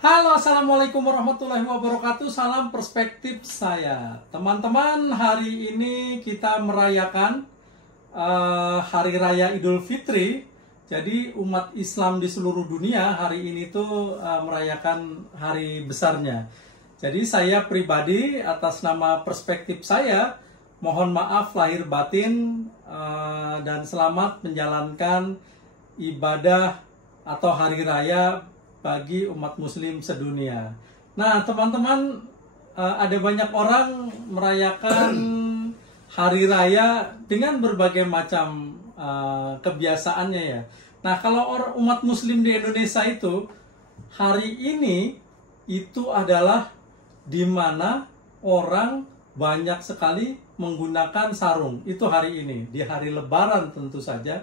Halo, assalamualaikum warahmatullahi wabarakatuh. Salam perspektif saya, teman-teman. Hari ini kita merayakan Hari Raya Idul Fitri. Jadi umat Islam di seluruh dunia hari ini tuh merayakan hari besarnya. Jadi saya pribadi atas nama perspektif saya mohon maaf lahir batin dan selamat menjalankan ibadah atau hari raya bagi umat muslim sedunia. Nah, teman-teman, ada banyak orang merayakan hari raya dengan berbagai macam kebiasaannya ya. Nah, kalau umat muslim di Indonesia itu hari ini itu adalah di mana orang banyak sekali menggunakan sarung. Itu hari ini, di hari Lebaran tentu saja.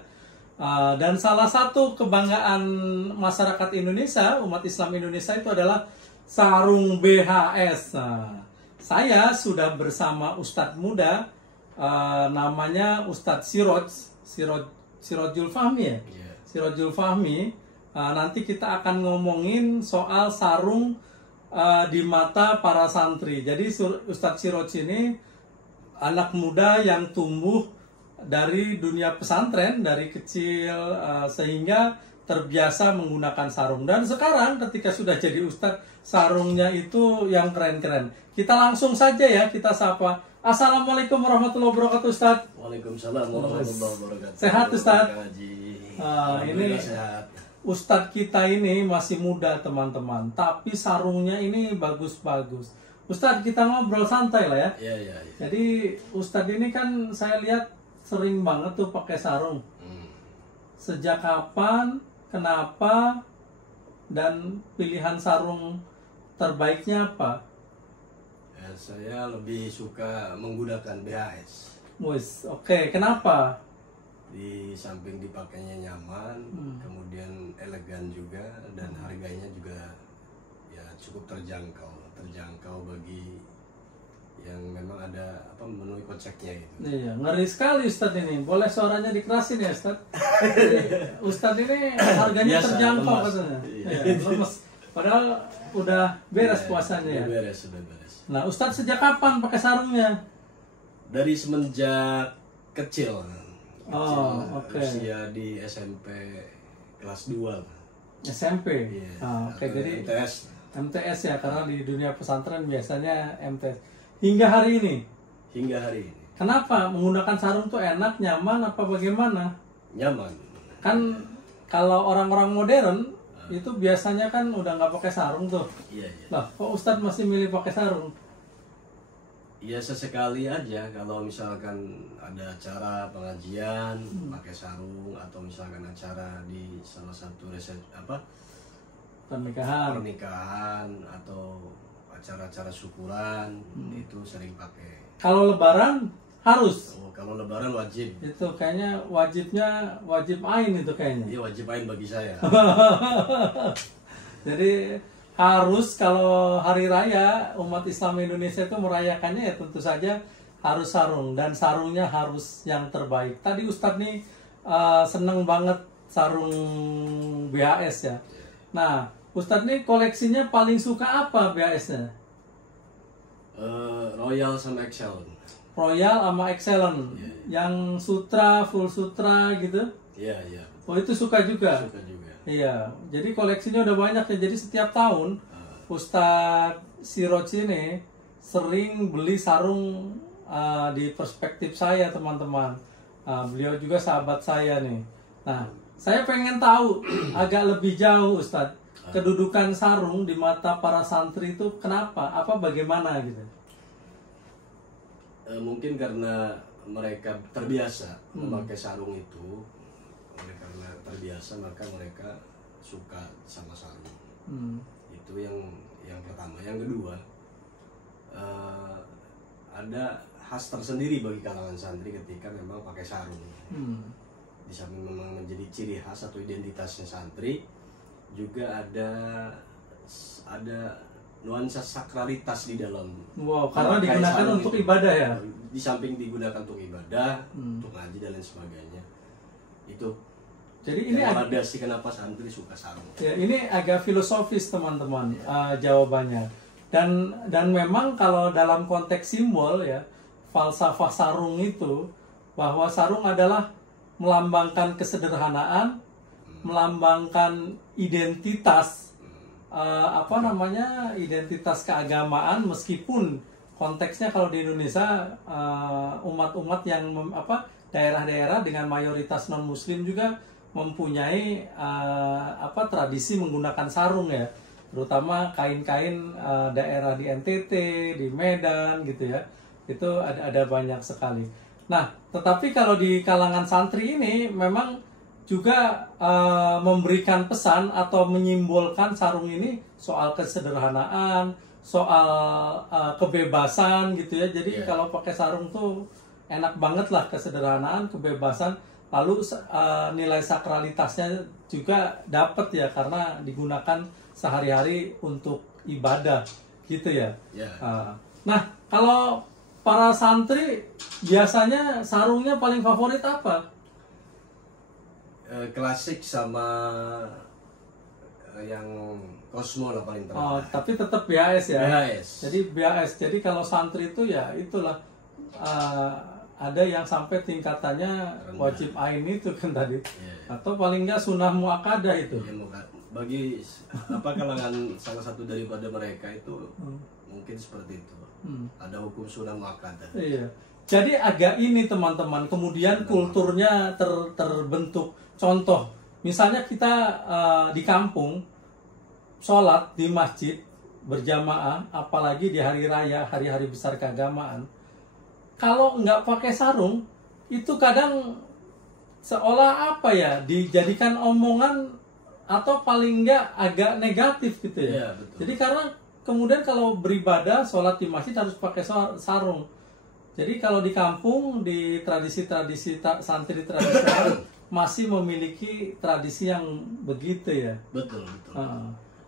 Dan salah satu kebanggaan masyarakat Indonesia, umat Islam Indonesia itu adalah sarung BHS. Nah, saya sudah bersama Ustadz muda, namanya Ustadz Sirojul Fahmi ya. Sirojul Fahmi. Nanti kita akan ngomongin soal sarung di mata para santri. Jadi Ustadz Siroj ini anak muda yang tumbuh dari dunia pesantren dari kecil sehingga terbiasa menggunakan sarung, dan sekarang ketika sudah jadi ustadz sarungnya itu yang keren-keren. Kita langsung saja ya, kita sapa. Assalamualaikum warahmatullahi wabarakatuh, Ustadz. Waalaikumsalam warahmatullahi wabarakatuh. Sehat, Ustadz? Ini sehat. Ustadz kita ini masih muda teman-teman, tapi sarungnya ini bagus-bagus. Ustadz, kita ngobrol santai lah ya. Iya. Jadi Ustadz ini kan saya lihat sering banget tuh pakai sarung. Sejak kapan, kenapa, dan pilihan sarung terbaiknya apa? Ya, saya lebih suka menggunakan BHS. Oke, kenapa? Di samping dipakainya nyaman, kemudian elegan juga, dan harganya juga ya cukup terjangkau bagi yang memang ada memenuhi koceknya gitu. Iya, ngeri sekali Ustadz ini. Boleh suaranya dikerasin ya Ustadz? Ustadz ini harganya biasa, terjangkau lemas. Katanya. Iya, lemes. Padahal udah beres puasanya ya. Sudah beres. Nah, Ustadz sejak kapan pakai sarungnya? Dari semenjak kecil. Oke. Usia di SMP kelas 2. SMP? Iya. Oke, jadi MTS ya, karena di dunia pesantren biasanya MTS. Hingga hari ini? Hingga hari ini. Kenapa? Menggunakan sarung tuh enak, nyaman, apa bagaimana? Nyaman. Kan kalau orang-orang modern itu biasanya kan udah nggak pakai sarung tuh. Iya. Lah, kok Ustadz masih milih pakai sarung? Iya, sesekali aja kalau misalkan ada acara pengajian pakai sarung, atau misalkan acara di salah satu pernikahan atau acara-acara syukuran itu sering pakai. Kalau Lebaran harus? Kalau Lebaran wajib. Itu kayaknya wajib ain itu kayaknya. Iya, wajib ain bagi saya. Jadi harus kalau hari raya umat Islam Indonesia itu merayakannya ya tentu saja harus sarung, dan sarungnya harus yang terbaik. Tadi Ustadz nih seneng banget sarung BHS ya. Nah, Ustadz nih koleksinya paling suka apa BHS-nya? Royal sama Excellent. Royal sama Excellent. Yang sutra, full sutra gitu? Iya. Oh, itu suka juga? Suka juga. Iya, jadi koleksinya udah banyak ya. Jadi setiap tahun Ustadz Siroj ini sering beli sarung di perspektif saya teman-teman. Beliau juga sahabat saya nih. Nah, saya pengen tahu agak lebih jauh Ustadz, kedudukan sarung di mata para santri itu kenapa? Apa bagaimana gitu? Mungkin karena mereka terbiasa memakai sarung itu. Karena terbiasa maka mereka suka sama sarung. Itu yang pertama. Yang kedua, ada khas tersendiri bagi kalangan santri ketika memang pakai sarung. Di samping memang menjadi ciri khas atau identitasnya santri, juga ada nuansa sakralitas di dalam. Wow, karena digunakan untuk ibadah ya. Di samping digunakan untuk ibadah, untuk ngaji dan lain sebagainya. Itu Jadi ini Rekomendasi kenapa santri suka sarung. ya, ini agak filosofis teman-teman jawabannya. Dan memang kalau dalam konteks simbol ya, falsafah sarung itu bahwa sarung adalah melambangkan kesederhanaan, melambangkan identitas identitas keagamaan, meskipun konteksnya kalau di Indonesia umat-umat yang daerah-daerah dengan mayoritas non muslim juga mempunyai tradisi menggunakan sarung ya, terutama kain-kain daerah di NTT, di Medan gitu ya, itu ada banyak sekali. Nah, tetapi kalau di kalangan santri ini memang juga memberikan pesan atau menyimbolkan sarung ini soal kesederhanaan, soal kebebasan gitu ya. Jadi kalau pakai sarung tuh enak banget lah, kesederhanaan, kebebasan. Lalu nilai sakralitasnya juga dapat ya, karena digunakan sehari-hari untuk ibadah gitu ya. Nah, kalau para santri biasanya sarungnya paling favorit apa? Klasik sama yang Cosmo lah paling terakhir. Oh, tapi tetap BAS ya. BAS. Jadi BAS. Jadi kalau santri itu ya itulah ada yang sampai tingkatannya wajib ain itu kan tadi. Atau paling enggak sunnah muakkadah itu. Bagi kalangan salah satu daripada mereka itu mungkin seperti itu. Ada hukum sunnah muakkadah. Iya. Jadi agak ini teman-teman, kemudian kulturnya terbentuk. Contoh, misalnya kita di kampung sholat di masjid berjamaah, apalagi di hari raya, hari-hari besar keagamaan, kalau nggak pakai sarung itu kadang seolah dijadikan omongan atau paling nggak agak negatif gitu ya. Iya, betul. Jadi karena kemudian kalau beribadah sholat di masjid harus pakai sarung. Jadi kalau di kampung, di tradisi-tradisi santri tradisional masih memiliki tradisi yang begitu ya. Betul.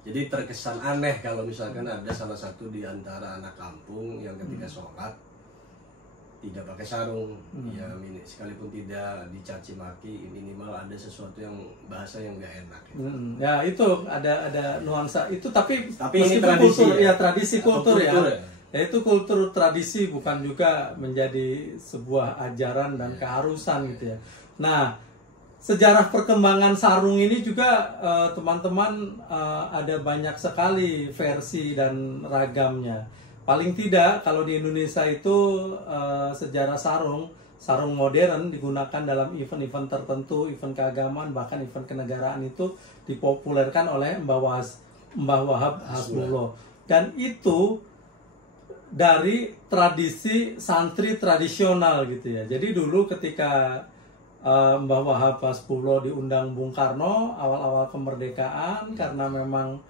Jadi terkesan aneh kalau misalkan ada salah satu di antara anak kampung yang ketika sholat tidak pakai sarung, ya sekalipun tidak dicaci maki, minimal ada sesuatu yang bahasa yang nggak enak. Ya itu ada nuansa itu, tapi ini tradisi kultur, tradisi kultur ya. Ya itu kultur tradisi, bukan juga menjadi sebuah ajaran dan keharusan gitu ya. Nah, sejarah perkembangan sarung ini juga teman-teman ada banyak sekali versi dan ragamnya. Paling tidak kalau di Indonesia itu sejarah sarung modern digunakan dalam event-event tertentu, event keagamaan, bahkan event kenegaraan itu dipopulerkan oleh Mbah Wahab Hasbullah. Dan itu dari tradisi santri tradisional gitu ya. Jadi dulu ketika Mbah Wahab Hasbullah diundang Bung Karno awal-awal kemerdekaan, karena memang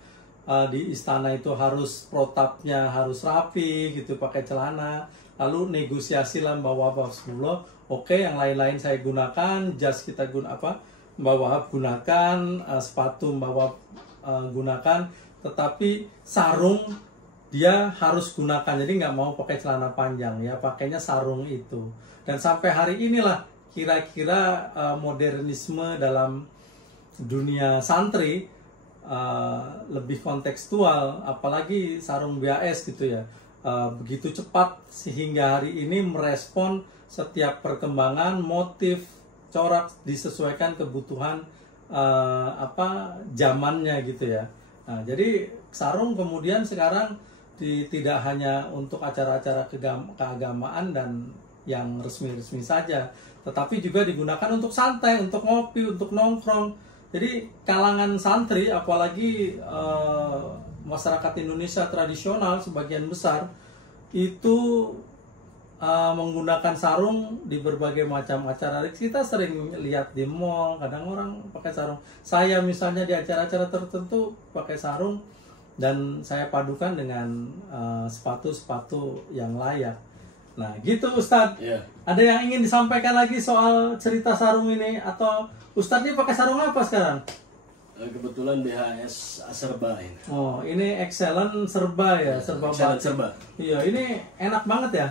di istana itu harus protapnya harus rapi gitu, pakai celana. Lalu negosiasi lah Mbah Wahab Hasbullah, oke, yang lain-lain saya gunakan, jas kita Mbah Wahab gunakan, sepatu Mbah Wahab gunakan, tetapi sarung dia harus gunakan. Jadi nggak mau pakai celana panjang ya, pakainya sarung itu. Dan sampai hari inilah kira-kira modernisme dalam dunia santri lebih kontekstual, apalagi sarung BAS gitu ya, begitu cepat sehingga hari ini merespon setiap perkembangan, motif, corak disesuaikan kebutuhan zamannya gitu ya. Nah, jadi sarung kemudian sekarang tidak hanya untuk acara-acara keagamaan dan yang resmi-resmi saja, tetapi juga digunakan untuk santai, untuk ngopi, untuk nongkrong. Jadi kalangan santri, apalagi masyarakat Indonesia tradisional sebagian besar itu menggunakan sarung di berbagai macam acara. Kita sering lihat di mall, kadang orang pakai sarung. Saya misalnya di acara-acara tertentu pakai sarung, dan saya padukan dengan sepatu-sepatu yang layak. Nah gitu Ustadz. Ada yang ingin disampaikan lagi soal cerita sarung ini, atau Ustadznya pakai sarung apa sekarang? Kebetulan BHS serba ini. Oh, ini excellent serba ya, serba batik. Serba. Iya, ini enak banget ya.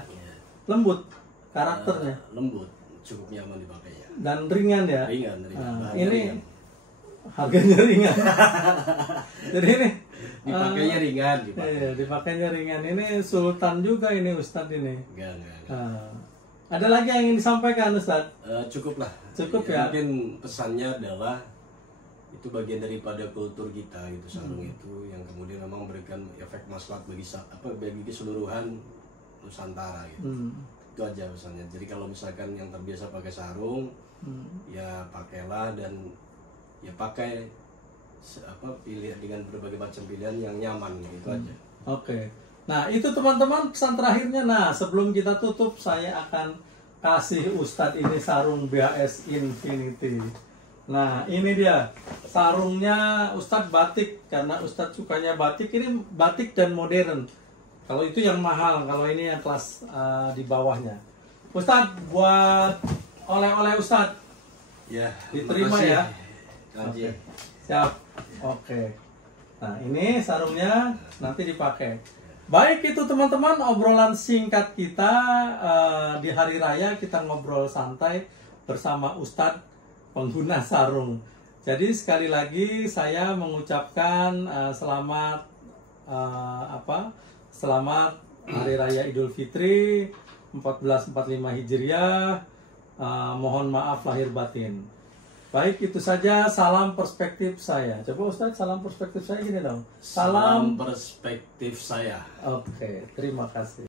Lembut karakternya. Lembut, cukup nyaman dipakainya. dan ringan ya. Ringan. Nah, ini harganya ringan. Jadi ini dipakainya ringan. Iya, dipakainya ringan. Ini sultan juga ini Ustadz ini. Enggak. Nah, ada lagi yang ingin disampaikan Ustadz? Cukup lah. Cukup ya. Mungkin pesannya adalah itu bagian daripada kultur kita gitu, sarung itu yang kemudian memang memberikan efek maslahat bagi keseluruhan Nusantara gitu. Itu aja pesannya. Jadi kalau misalkan yang terbiasa pakai sarung, ya pakailah, dan ya pakai pilih dengan berbagai macam pilihan yang nyaman gitu aja. Oke. Nah, itu teman-teman pesan terakhirnya. Nah, sebelum kita tutup, saya akan kasih Ustadz ini sarung BHS Infinity. Nah, ini dia sarungnya Ustadz batik, karena Ustadz sukanya batik. Ini batik dan modern. Kalau itu yang mahal, kalau ini yang kelas di bawahnya. Ustadz, buat oleh-oleh Ustadz. Ya, diterima makasih, ya. Oke. Siap. Oke. Nah, ini sarungnya nanti dipakai. Baik, itu teman-teman obrolan singkat kita di hari raya. Kita ngobrol santai bersama Ustadz pengguna sarung. Jadi sekali lagi saya mengucapkan selamat Hari Raya Idul Fitri 1445 Hijriah. Mohon maaf lahir batin. Baik, itu saja. Salam perspektif saya. Coba Ustadz, salam perspektif saya gini dong. Salam perspektif saya. Oke, terima kasih.